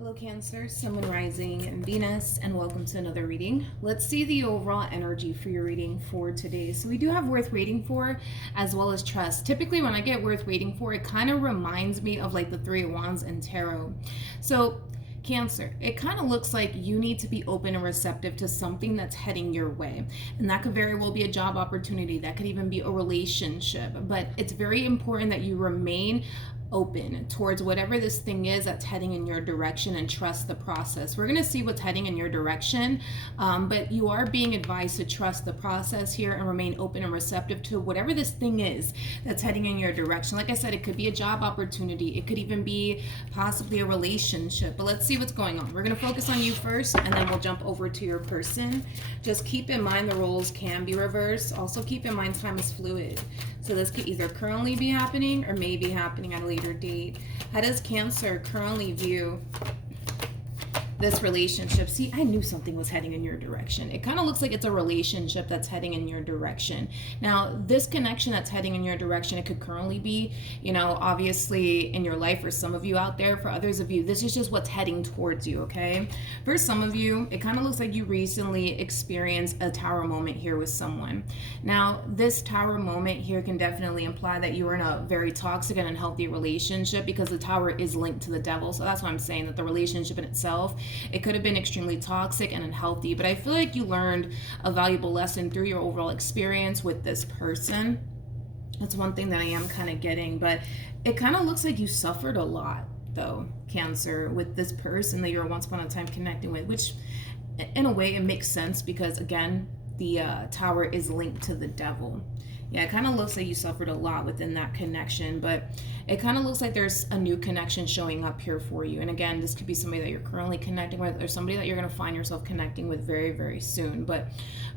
Hello Cancer, Sun, Moon, Rising, and Venus, and welcome to another reading. Let's see the overall energy for your reading for today. So we do have worth waiting for as well as trust. Typically when I get worth waiting for, it kind of reminds me of like the Three of Wands and Tarot. So Cancer, it kind of looks like you need to be open and receptive to something that's heading your way. And that could very well be a job opportunity. That could even be a relationship. But it's very important that you remain open towards whatever this thing is that's heading in your direction and trust the process. We're going to see what's heading in your direction, but you are being advised to trust the process here and remain open and receptive to whatever this thing is that's heading in your direction. Like I said, it could be a job opportunity. It could even be possibly a relationship, but let's see what's going on. We're going to focus on you first, and then we'll jump over to your person. Just keep in mind the roles can be reversed. Also keep in mind time is fluid. So this could either currently be happening or may be happening at a later date. How does Cancer currently view this relationship? See, I knew something was heading in your direction. It kind of looks like it's a relationship that's heading in your direction. Now, this connection that's heading in your direction, it could currently be, obviously in your life for some of you out there. For others of you, this is just what's heading towards you, okay? For some of you, it kind of looks like you recently experienced a tower moment here with someone. Now, this tower moment here can definitely imply that you were in a very toxic and unhealthy relationship, because the tower is linked to the devil. So that's why I'm saying that the relationship in itself, it could have been extremely toxic and unhealthy, but I feel like you learned a valuable lesson through your overall experience with this person. That's one thing that I am kind of getting, but it kind of looks like you suffered a lot, though, Cancer, with this person that you were once upon a time connecting with, which in a way it makes sense because, again, the tower is linked to the devil. Yeah, it kind of looks like you suffered a lot within that connection, but it kind of looks like there's a new connection showing up here for you. And again, this could be somebody that you're currently connecting with or somebody that you're going to find yourself connecting with very, very soon. But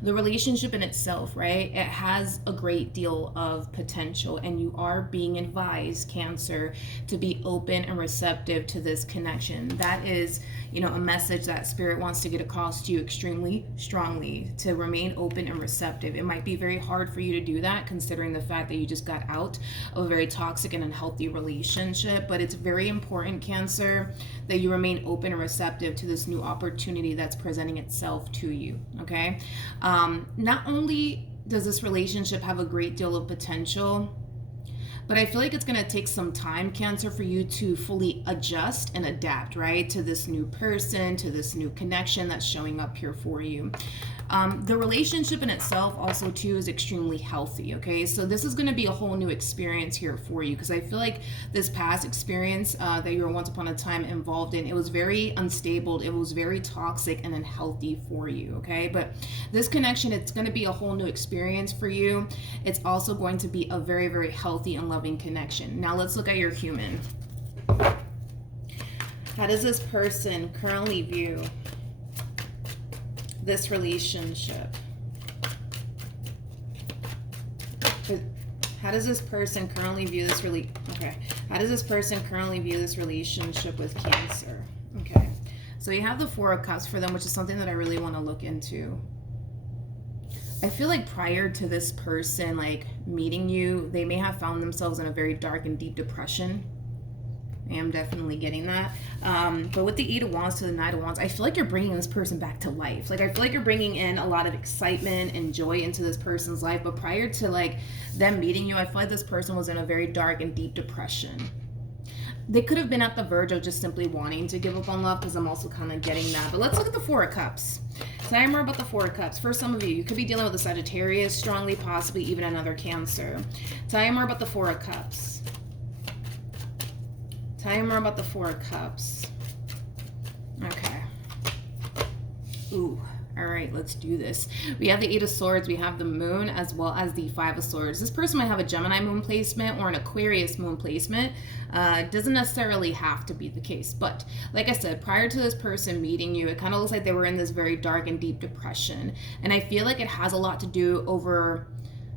the relationship in itself, right, it has a great deal of potential, and you are being advised, Cancer, to be open and receptive to this connection. That is, a message that Spirit wants to get across to you extremely strongly, to remain open and receptive. It might be very hard for you to do that, considering the fact that you just got out of a very toxic and unhealthy relationship, but it's very important, Cancer, that you remain open and receptive to this new opportunity that's presenting itself to you, okay? Not only does this relationship have a great deal of potential, but I feel like it's going to take some time, Cancer, for you to fully adjust and adapt, right, to this new person, to this new connection that's showing up here for you. The relationship in itself also too is extremely healthy, okay? So this is going to be a whole new experience here for you, because I feel like this past experience that you were once upon a time involved in, it was very unstable, it was very toxic and unhealthy for you, okay? But this connection, it's going to be a whole new experience for you. It's also going to be a very, very healthy and loving connection. Now let's look at your human. How does this person currently view this relationship? How does this person currently view this How does this person currently view this relationship with Cancer? Okay. So you have the Four of Cups for them, which is something that I really want to look into. I feel like prior to this person like meeting you, they may have found themselves in a very dark and deep depression. I am definitely getting that. But with the Eight of Wands to the Knight of Wands, I feel like you're bringing this person back to life. Like, I feel like you're bringing in a lot of excitement and joy into this person's life. But prior to like them meeting you, I feel like this person was in a very dark and deep depression. They could have been at the verge of just simply wanting to give up on love, because I'm also kind of getting that. But let's look at the Four of Cups. Tell me more about the Four of Cups. For some of you, you could be dealing with a Sagittarius, strongly, possibly even another Cancer. Tell me more about the Four of Cups. Tell me more about the Four of Cups. Okay. Ooh. All right, let's do this. We have the Eight of Swords, we have the Moon, as well as the Five of Swords. This person might have a Gemini moon placement or an Aquarius moon placement. It doesn't necessarily have to be the case, but like I said, prior to this person meeting you, it kind of looks like they were in this very dark and deep depression. And I feel like it has a lot to do over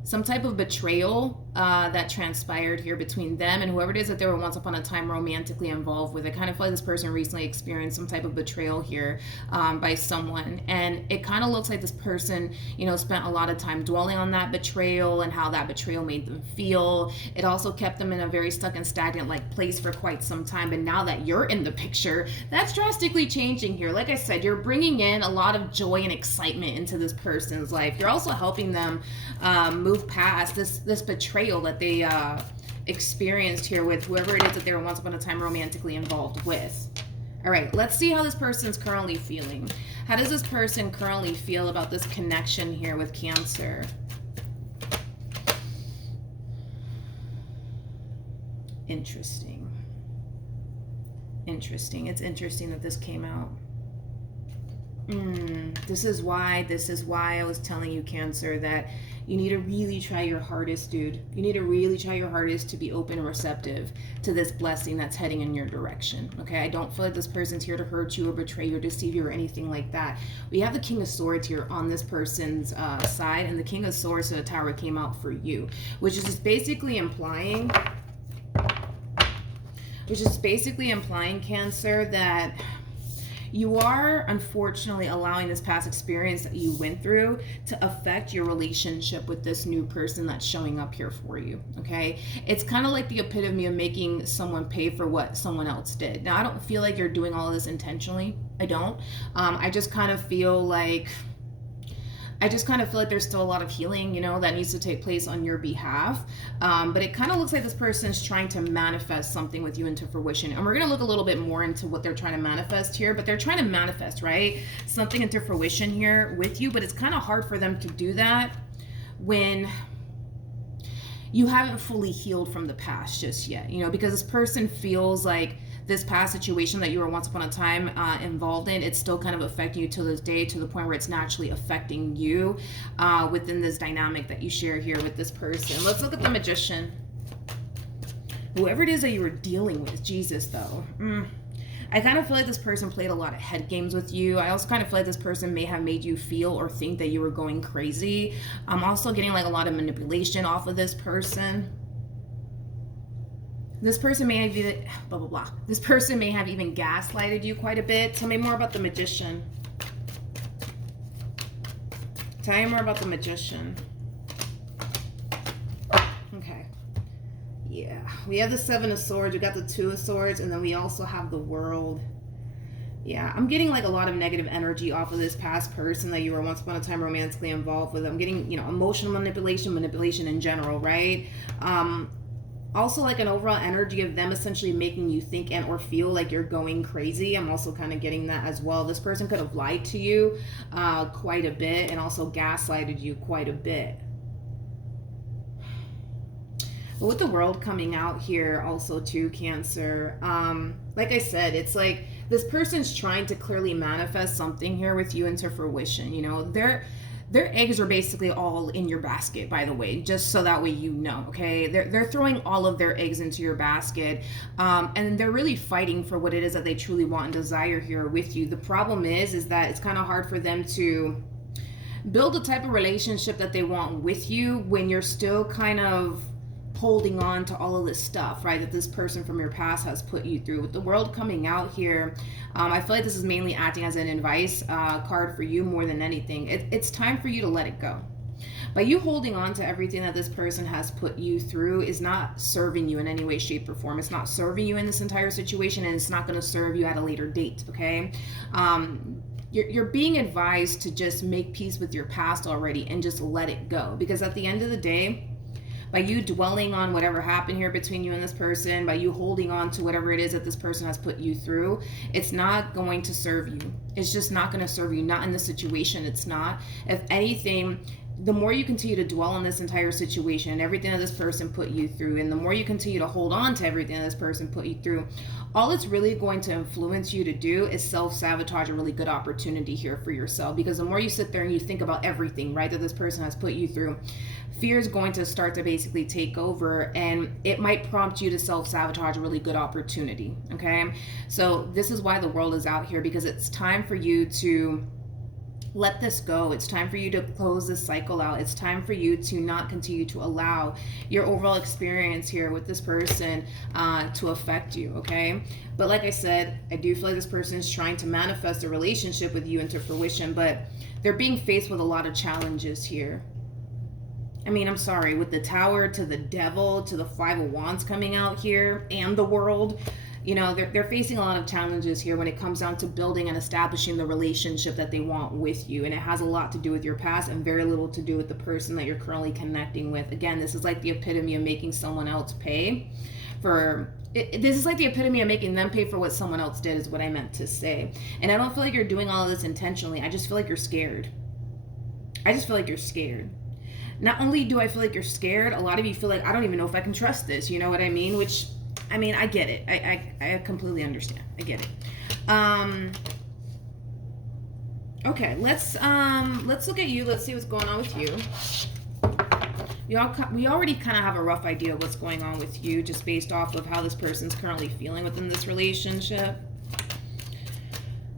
some type of betrayal that transpired here between them and whoever it is that they were once upon a time romantically involved with. I kind of feel like this person recently experienced some type of betrayal here by someone, and it kind of looks like this person, you know, spent a lot of time dwelling on that betrayal and how that betrayal made them feel. It also kept them in a very stuck and stagnant like place for quite some time, but now that you're in the picture, that's drastically changing here. Like I said, you're bringing in a lot of joy and excitement into this person's life. You're also helping them move past this betrayal that they experienced here with whoever it is that they were once upon a time romantically involved with. All right, let's see how this person's currently feeling. How does this person currently feel about this connection here with Cancer? Interesting. Interesting. It's interesting that this came out. This is why I was telling you, Cancer, that you need to really try your hardest, dude. You need to really try your hardest to be open and receptive to this blessing that's heading in your direction. Okay, I don't feel like this person's here to hurt you or betray you or deceive you or anything like that. We have the King of Swords here on this person's side, and the King of Swords to the Tower came out for you, which is just basically implying, Cancer, that you are unfortunately allowing this past experience that you went through to affect your relationship with this new person that's showing up here for you. Okay, it's kind of like the epitome of making someone pay for what someone else did. Now, I don't feel like you're doing all of this intentionally. I don't. I just kind of feel like there's still a lot of healing, you know, that needs to take place on your behalf. But it kind of looks like this person's trying to manifest something with you into fruition. And we're going to look a little bit more into what they're trying to manifest here. But they're trying to manifest, right, something into fruition here with you. But it's kind of hard for them to do that when you haven't fully healed from the past just yet, you know, because this person feels like this past situation that you were once upon a time involved in, it's still kind of affecting you to this day, to the point where it's naturally affecting you within this dynamic that you share here with this person. Let's look at the Magician. Whoever it is that you were dealing with, Jesus, though. I kind of feel like this person played a lot of head games with you. I also kind of feel like this person may have made you feel or think that you were going crazy. I'm also getting like a lot of manipulation off of this person. This person may have even, blah, blah, blah. This person may have even gaslighted you quite a bit. Tell me more about the Magician. Tell me more about the Magician. Okay. Yeah. We have the Seven of Swords. We got the Two of Swords. And then we also have the World. Yeah. I'm getting like a lot of negative energy off of this past person that you were once upon a time romantically involved with. I'm getting, you know, emotional manipulation in general, right? Also like an overall energy of them essentially making you think and or feel like you're going crazy. I'm also kind of getting that as well. This person could have lied to you quite a bit and also gaslighted you quite a bit. But with the World coming out here also too, Cancer, like I said, it's like this person's trying to clearly manifest something here with you into fruition. You know, their eggs are basically all in your basket, by the way, just so that way you know, okay? They're throwing all of their eggs into your basket, and they're really fighting for what it is that they truly want and desire here with you. The problem is that it's kind of hard for them to build the type of relationship that they want with you when you're still kind of holding on to all of this stuff, right, that this person from your past has put you through. With the World coming out here, I feel like this is mainly acting as an advice card for you more than anything. It's time for you to let it go. By you holding on to everything that this person has put you through is not serving you in any way, shape, or form. It's not serving you in this entire situation, and it's not going to serve you at a later date, okay? You're being advised to just make peace with your past already and just let it go, because at the end of the day, by you dwelling on whatever happened here between you and this person, by you holding on to whatever it is that this person has put you through, it's not going to serve you. It's just not going to serve you. Not in this situation. It's not. If anything, the more you continue to dwell on this entire situation and everything that this person put you through, and the more you continue to hold on to everything that this person put you through, all it's really going to influence you to do is self-sabotage a really good opportunity here for yourself. Because the more you sit there and you think about everything, right, that this person has put you through, fear is going to start to basically take over, and it might prompt you to self-sabotage a really good opportunity, okay? So this is why the World is out here, because it's time for you to let this go. It's time for you to close this cycle out. It's time for you to not continue to allow your overall experience here with this person to affect you, okay? But like I said, I do feel like this person is trying to manifest a relationship with you into fruition, but they're being faced with a lot of challenges here. I mean, I'm sorry, with the Tower to the Devil to the Five of Wands coming out here and the World, you know, they're facing a lot of challenges here when it comes down to building and establishing the relationship that they want with you. And it has a lot to do with your past and very little to do with the person that you're currently connecting with. Again, this is like the epitome of making someone else pay for... This is like the epitome of making them pay for what someone else did, is what I meant to say. And I don't feel like you're doing all of this intentionally. I just feel like you're scared. I just feel like you're scared. Not only do I feel like you're scared, a lot of you feel like, I don't even know if I can trust this. You know what I mean? Which, I mean, I get it. I completely understand. I get it. Okay, let's look at you. Let's see what's going on with you. We already kind of have a rough idea of what's going on with you, just based off of how this person's currently feeling within this relationship.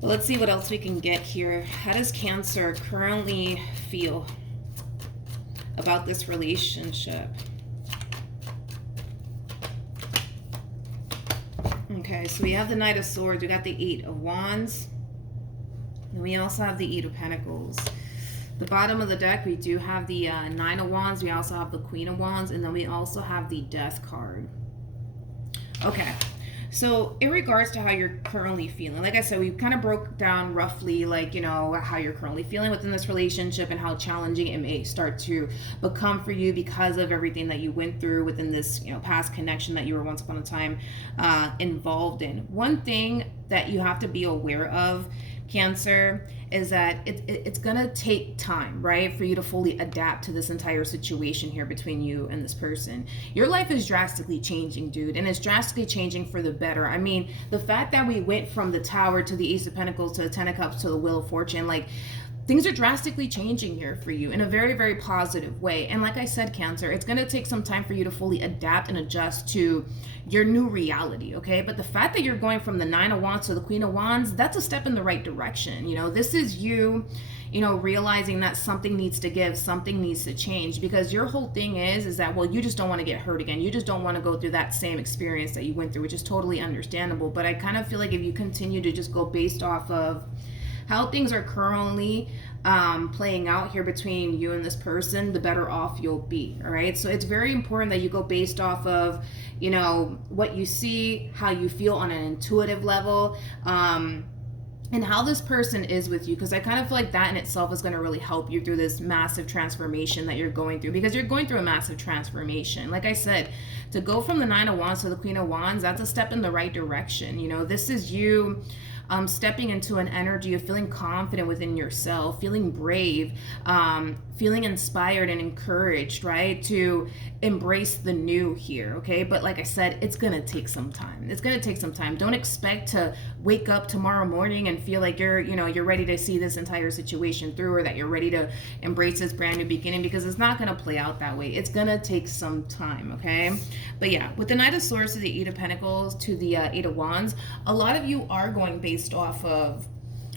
But let's see what else we can get here. How does Cancer currently feel about this relationship? Okay, so we have the Knight of Swords, we got the Eight of Wands, and we also have the Eight of Pentacles. The bottom of the deck, we do have the Nine of Wands, we also have the Queen of Wands, and then we also have the Death card. Okay, so in regards to how you're currently feeling, like I said, we kind of broke down roughly, like, you know, how you're currently feeling within this relationship and how challenging it may start to become for you because of everything that you went through within this, you know, past connection that you were once upon a time involved in. One thing that you have to be aware of, Cancer, is that it's gonna take time, right, for you to fully adapt to this entire situation here between you and this person. Your life is drastically changing, dude, and it's drastically changing for the better. I mean, the fact that we went from the Tower to the Ace of Pentacles to the Ten of Cups to the Wheel of Fortune, like, things are drastically changing here for you in a very, very positive way. And like I said, Cancer, it's going to take some time for you to fully adapt and adjust to your new reality, okay? But the fact that you're going from the Nine of Wands to the Queen of Wands, that's a step in the right direction. You know, this is you, you know, realizing that something needs to give, something needs to change, because your whole thing is that, well, you just don't want to get hurt again. You just don't want to go through that same experience that you went through, which is totally understandable. But I kind of feel like if you continue to just go based off of how things are currently playing out here between you and this person, the better off you'll be. All right, so it's very important that you go based off of, you know, what you see, how you feel on an intuitive level, and how this person is with you, because I kind of feel like that in itself is going to really help you through this massive transformation that you're going through, because you're going through a massive transformation. Like I said, to go from the Nine of Wands to the Queen of Wands, that's a step in the right direction. You know, this is you stepping into an energy of feeling confident within yourself, feeling brave, feeling inspired and encouraged, right, to embrace the new here, okay? But like I said, it's gonna take some time. It's gonna take some time. Don't expect to wake up tomorrow morning and feel like you're ready to see this entire situation through, or that you're ready to embrace this brand new beginning, because it's not gonna play out that way. It's gonna take some time, okay? But yeah, with the Knight of Swords to the Eight of Pentacles to the Eight of Wands, a lot of you are going based off of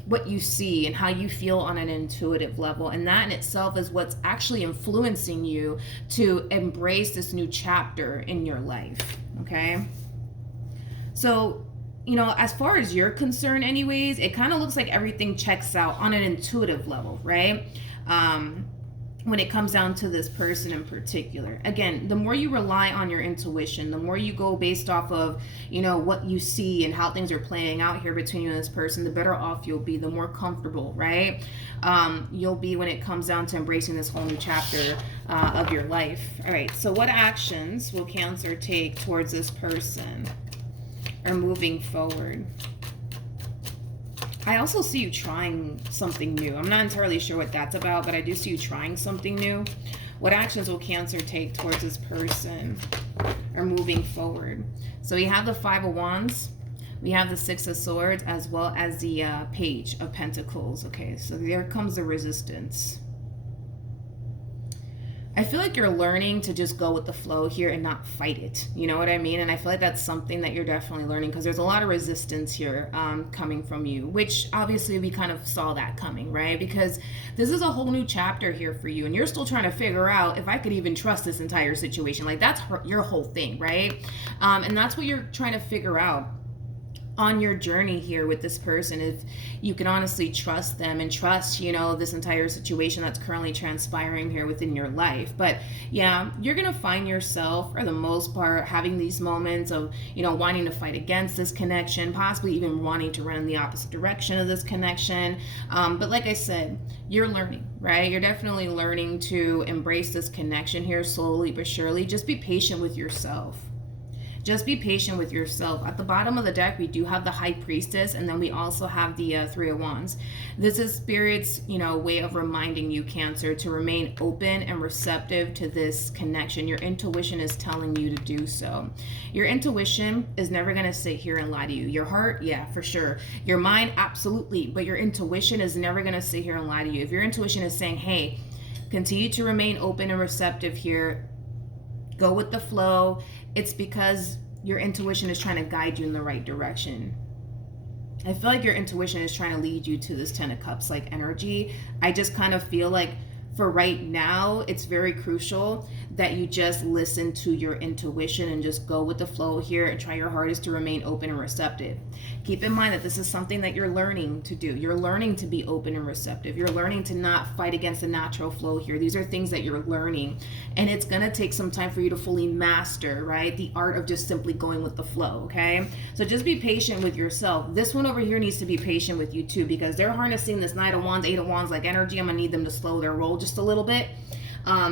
what you see and how you feel on an intuitive level, and that in itself is what's actually influencing you to embrace this new chapter in your life, okay? So, you know, as far as you're concerned anyways, it kind of looks like everything checks out on an intuitive level, right? When it comes down to this person in particular. Again, the more you rely on your intuition, the more you go based off of, you know, what you see and how things are playing out here between you and this person, the better off you'll be, the more comfortable, right, you'll be when it comes down to embracing this whole new chapter of your life. All right, so what actions will Cancer take towards this person or moving forward? I also see you trying something new. I'm not entirely sure what that's about, but I do see you trying something new. What actions will Cancer take towards this person or moving forward? So we have the Five of Wands, we have the Six of Swords, as well as the Page of Pentacles. Okay, so there comes the resistance. I feel like you're learning to just go with the flow here and not fight it. You know what I mean? And I feel like that's something that you're definitely learning, because there's a lot of resistance here coming from you, which obviously we kind of saw that coming, right? Because this is a whole new chapter here for you, and you're still trying to figure out if I could even trust this entire situation. Like, that's your whole thing, right? And that's what you're trying to figure out on your journey here with this person, if you can honestly trust them and trust, you know, this entire situation that's currently transpiring here within your life. But yeah, you're gonna find yourself, for the most part, having these moments of, you know, wanting to fight against this connection, possibly even wanting to run in the opposite direction of this connection. But like I said, you're learning, right? You're definitely learning to embrace this connection here slowly but surely. Just be patient with yourself. Just be patient with yourself. At the bottom of the deck, we do have the High Priestess, and then we also have the Three of Wands. This is Spirit's, you know, way of reminding you, Cancer, to remain open and receptive to this connection. Your intuition is telling you to do so. Your intuition is never going to sit here and lie to you. Your heart, yeah, for sure. Your mind, absolutely. But your intuition is never going to sit here and lie to you. If your intuition is saying, hey, continue to remain open and receptive here, go with the flow, it's because your intuition is trying to guide you in the right direction. I feel like your intuition is trying to lead you to this Ten of Cups like energy. I just kind of feel like for right now, it's very crucial that you just listen to your intuition and just go with the flow here and try your hardest to remain open and receptive. Keep in mind that this is something that you're learning to do. You're learning to be open and receptive. You're learning to not fight against the natural flow here. These are things that you're learning, and it's going to take some time for you to fully master, right? The art of just simply going with the flow, okay? So just be patient with yourself. This one over here needs to be patient with you too, because they're harnessing this Knight of Wands, Eight of Wands like energy. I'm going to need them to slow their roll just a little bit,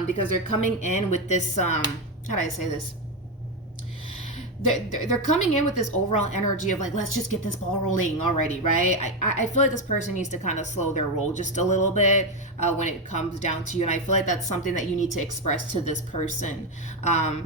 because they're coming in with this, how do I say this? They're coming in with this overall energy of like, let's just get this ball rolling already, right? I feel like this person needs to kind of slow their roll just a little bit when it comes down to you. And I feel like that's something that you need to express to this person,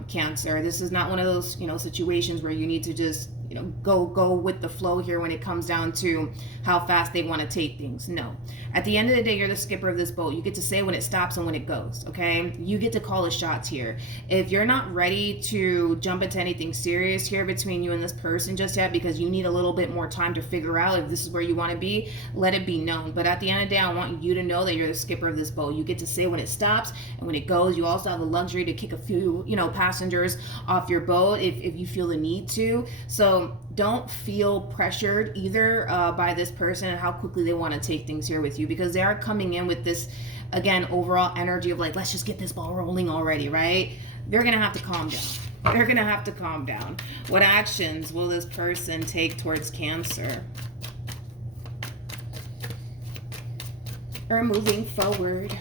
Cancer. This is not one of those, you know, situations where you need to just, you know, go with the flow here when it comes down to how fast they want to take things. No. At the end of the day, you're the skipper of this boat. You get to say when it stops and when it goes, okay? You get to call the shots here. If you're not ready to jump into anything serious here between you and this person just yet, because you need a little bit more time to figure out if this is where you want to be, let it be known. But at the end of the day, I want you to know that you're the skipper of this boat. You get to say when it stops and when it goes. You also have the luxury to kick a few, you know, passengers off your boat if you feel the need to. So don't feel pressured either by this person and how quickly they want to take things here with you, because they are coming in with this, again, overall energy of like, let's just get this ball rolling already, right? They're going to have to calm down. They're going to have to calm down. What actions will this person take towards Cancer? Or moving forward.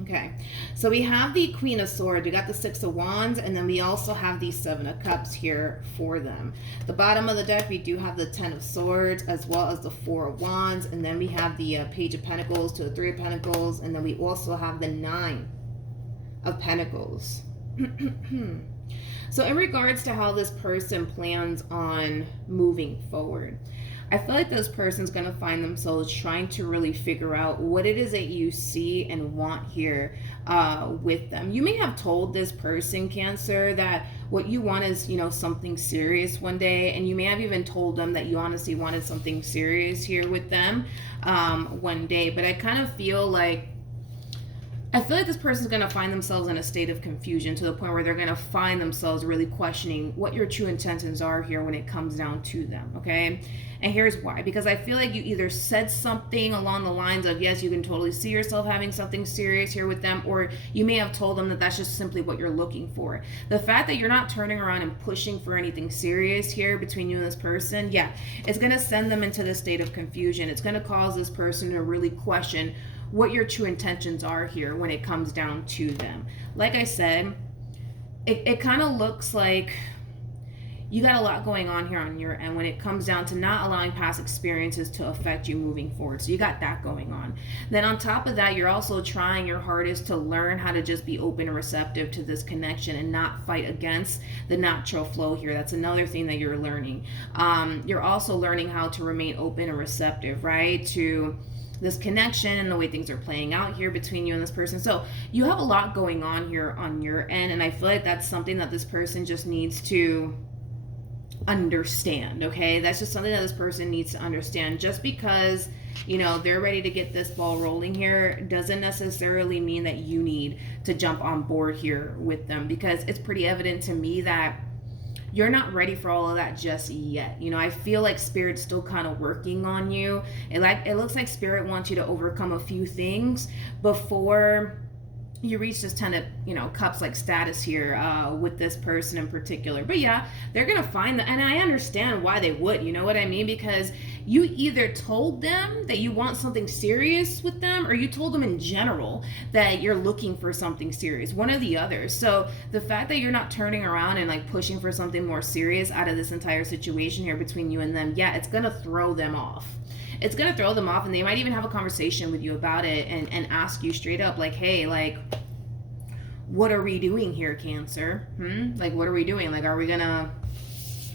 Okay, so we have the Queen of Swords, we got the Six of Wands, and then we also have the Seven of Cups here for them. The bottom of the deck, we do have the Ten of Swords as well as the Four of Wands, and then we have the Page of Pentacles to the Three of Pentacles, and then we also have the Nine of Pentacles. So in regards to how this person plans on moving forward, I feel like this person's going to find themselves trying to really figure out what it is that you see and want here with them. You may have told this person, Cancer, that what you want is, you know, something serious one day, and you may have even told them that you honestly wanted something serious here with them one day. But I kind of feel like this person's going to find themselves in a state of confusion to the point where they're going to find themselves really questioning what your true intentions are here when it comes down to them, okay? And here's why. Because I feel like you either said something along the lines of, yes, you can totally see yourself having something serious here with them, or you may have told them that that's just simply what you're looking for. The fact that you're not turning around and pushing for anything serious here between you and this person, yeah, it's going to send them into this state of confusion. It's going to cause this person to really question what your true intentions are here when it comes down to them. Like I said, it kind of looks like you got a lot going on here on your end when it comes down to not allowing past experiences to affect you moving forward. So you got that going on. Then on top of that, you're also trying your hardest to learn how to just be open and receptive to this connection and not fight against the natural flow here. That's another thing that you're learning. You're also learning how to remain open and receptive, right? To this connection and the way things are playing out here between you and this person. So you have a lot going on here on your end, and I feel like that's something that this person just needs to understand. Okay, that's just something that this person needs to understand. Just because they're ready to get this ball rolling here doesn't necessarily mean that you need to jump on board here with them, because it's pretty evident to me that you're not ready for all of that just yet. I feel like Spirit's still kind of working on you. It looks like Spirit wants you to overcome a few things before you reach this 10 of cups like status here with this person in particular. But yeah, they're gonna find that, and I understand why they would, you know what I mean? Because you either told them that you want something serious with them, or you told them in general that you're looking for something serious, one or the other. So the fact that you're not turning around and like pushing for something more serious out of this entire situation here between you and them, yeah, it's gonna throw them off. It's going to throw them off, and they might even have a conversation with you about it and ask you straight up, like, hey, like, what are we doing here, Cancer? Like, what are we doing? Like, are we gonna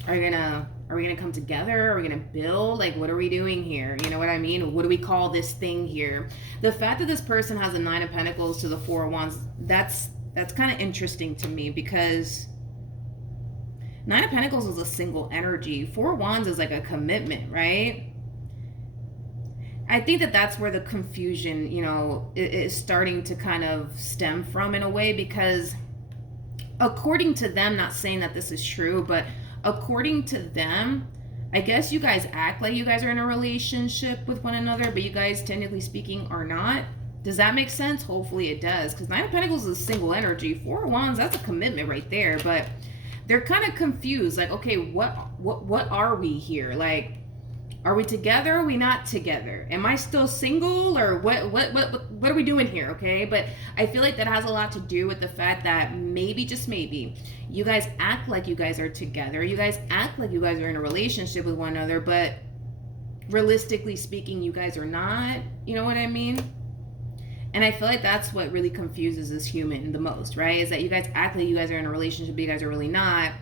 come together? Are we gonna build? Like, what are we doing here? You know what I mean? What do we call this thing here? The fact that this person has a 9 of Pentacles to the 4 of Wands, that's kind of interesting to me, because 9 of Pentacles is a single energy. 4 of Wands is like a commitment, right? I think that that's where the confusion, is starting to kind of stem from in a way, because according to them, not saying that this is true, but according to them, I guess you guys act like you guys are in a relationship with one another, but you guys, technically speaking, are not. Does that make sense? Hopefully it does, because 9 of Pentacles is a single energy. 4 of Wands, that's a commitment right there, but they're kind of confused. Like, okay, what are we here? Like, are we together? Are we not together? Am I still single, or what are we doing here? Okay, but I feel like that has a lot to do with the fact that maybe, just maybe, you guys act like you guys are together. You guys act like you guys are in a relationship with one another, but realistically speaking, you guys are not. You know what I mean? And I feel like that's what really confuses this human the most, right? Is that you guys act like you guys are in a relationship, but you guys are really not.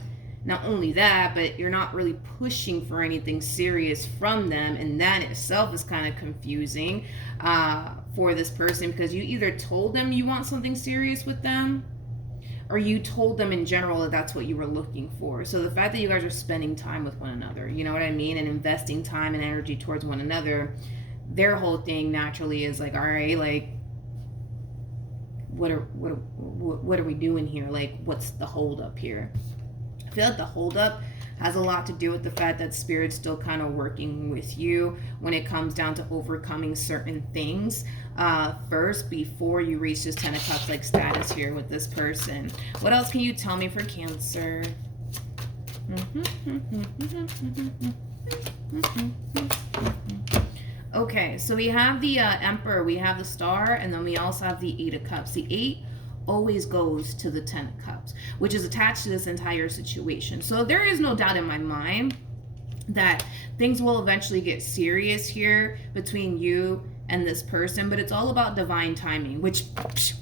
Not only that, but you're not really pushing for anything serious from them, and that itself is kind of confusing for this person, because you either told them you want something serious with them, or you told them in general that that's what you were looking for. So the fact that you guys are spending time with one another, you know what I mean, and investing time and energy towards one another, their whole thing naturally is like, all right, like, what are we doing here? Like, what's the hold up here? I feel like the holdup has a lot to do with the fact that Spirit's still kind of working with you when it comes down to overcoming certain things first, before you reach this 10 of Cups like status here with this person. What else can you tell me for Cancer? Okay, so we have the Emperor, we have the Star, and then we also have the 8 of Cups. The 8 always goes to the 10 of Cups, which is attached to this entire situation. So there is no doubt in my mind that things will eventually get serious here between you and this person, but it's all about divine timing, which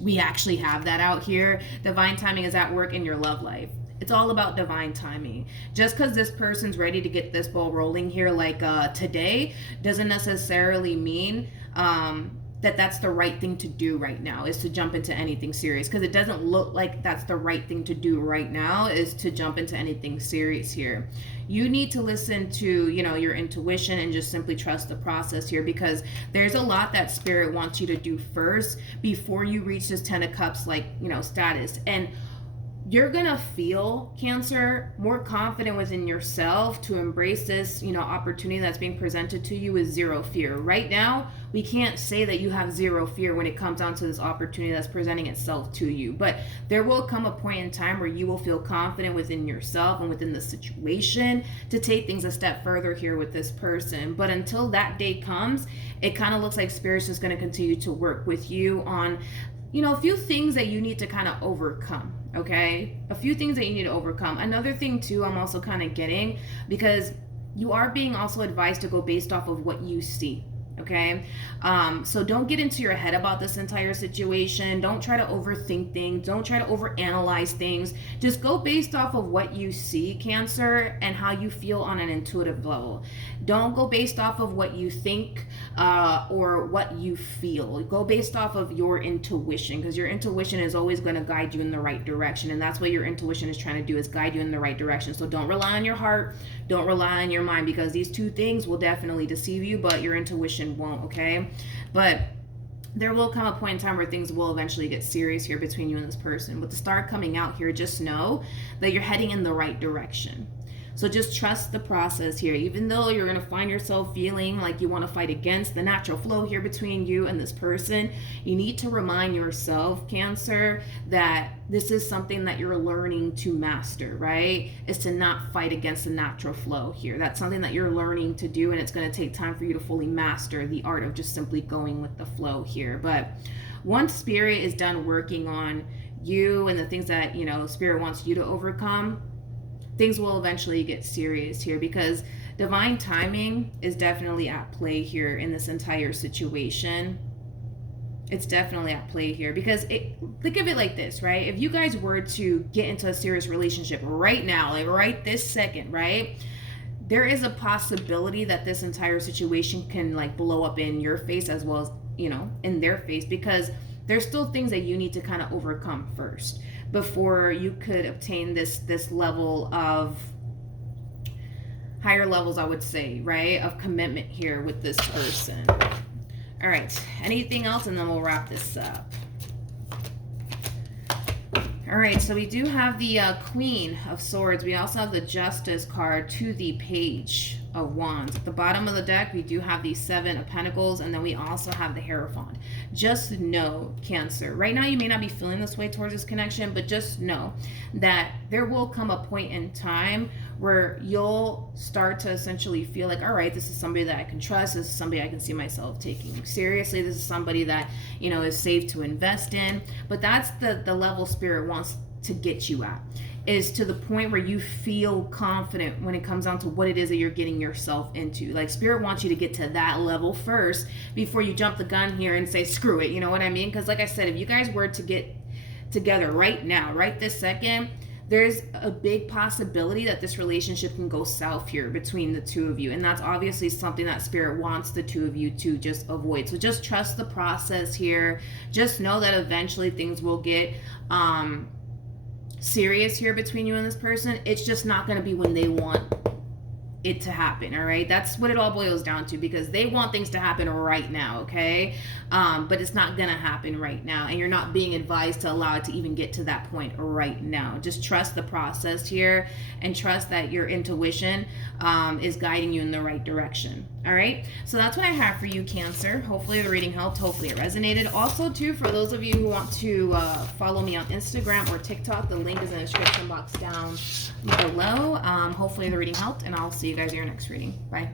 we actually have that out here. Divine timing is at work in your love life. It's all about divine timing. Just because this person's ready to get this ball rolling here like today doesn't necessarily mean that that's the right thing to do right now, is to jump into anything serious, because it doesn't look like that's the right thing to do right now, is to jump into anything serious here. You need to listen to, your intuition, and just simply trust the process here, because there's a lot that Spirit wants you to do first before you reach this 10 of Cups like, status. And you're gonna feel, Cancer, more confident within yourself to embrace this, opportunity that's being presented to you with zero fear. Right now, we can't say that you have zero fear when it comes down to this opportunity that's presenting itself to you. But there will come a point in time where you will feel confident within yourself and within the situation to take things a step further here with this person. But until that day comes, it kind of looks like Spirit's just gonna continue to work with you on you know, a few things that you need to kind of overcome. Okay, a few things that you need to overcome. Another thing too, I'm also kind of getting, because you are being also advised to go based off of what you see. Okay, so don't get into your head about this entire situation. Don't try to overthink things. Don't try to overanalyze things. Just go based off of what you see, Cancer, and how you feel on an intuitive level. Don't go based off of what you think or what you feel. Go based off of your intuition, because your intuition is always going to guide you in the right direction, and that's what your intuition is trying to do, is guide you in the right direction. So don't rely on your heart, don't rely on your mind, because these two things will definitely deceive you, but your intuition won't. Okay, but there will come a point in time where things will eventually get serious here between you and this person. With the star coming out here, just know that you're heading in the right direction. So just trust the process here. Even though you're going to find yourself feeling like you want to fight against the natural flow here between you and this person, you need to remind yourself, Cancer, that this is something that you're learning to master, right? Is to not fight against the natural flow here. That's something that you're learning to do, and it's going to take time for you to fully master the art of just simply going with the flow here. But once Spirit is done working on you and the things that, you know, Spirit wants you to overcome, things will eventually get serious here, because divine timing is definitely at play here in this entire situation. It's definitely at play here, because think of it like this, right? If you guys were to get into a serious relationship right now, like right this second, right? There is a possibility that this entire situation can like blow up in your face as well as, you know, in their face, because there's still things that you need to kind of overcome first before you could obtain this level of higher levels, I would say, right, of commitment here with this person. All right, anything else, and then we'll wrap this up. All right, so we do have the Queen of Swords. We also have the Justice card to the Page of Wands. At the bottom of the deck, we do have the Seven of Pentacles, and then we also have the Hierophant. Just know, Cancer, right now you may not be feeling this way towards this connection, but just know that there will come a point in time where you'll start to essentially feel like, all right, this is somebody that I can trust. This is somebody I can see myself taking seriously. This is somebody that, you know, is safe to invest in. But that's the level Spirit wants to get you at, is to the point where you feel confident when it comes down to what it is that you're getting yourself into. Like, Spirit wants you to get to that level first before you jump the gun here and say, screw it. You know what I mean? Because like I said, if you guys were to get together right now, right this second, there's a big possibility that this relationship can go south here between the two of you. And that's obviously something that Spirit wants the two of you to just avoid. So just trust the process here. Just know that eventually things will get serious here between you and this person. It's just not going to be when they want it to happen. All right, that's what it all boils down to, because they want things to happen right now. Okay, but it's not gonna happen right now, and you're not being advised to allow it to even get to that point right now. Just trust the process here, and trust that your intuition is guiding you in the right direction. All right, so that's what I have for you, Cancer. Hopefully the reading helped. Hopefully it resonated. Also too, for those of you who want to follow me on Instagram or TikTok, the link is in the description box down below. Hopefully the reading helped, and I'll see you guys in your next reading. Bye.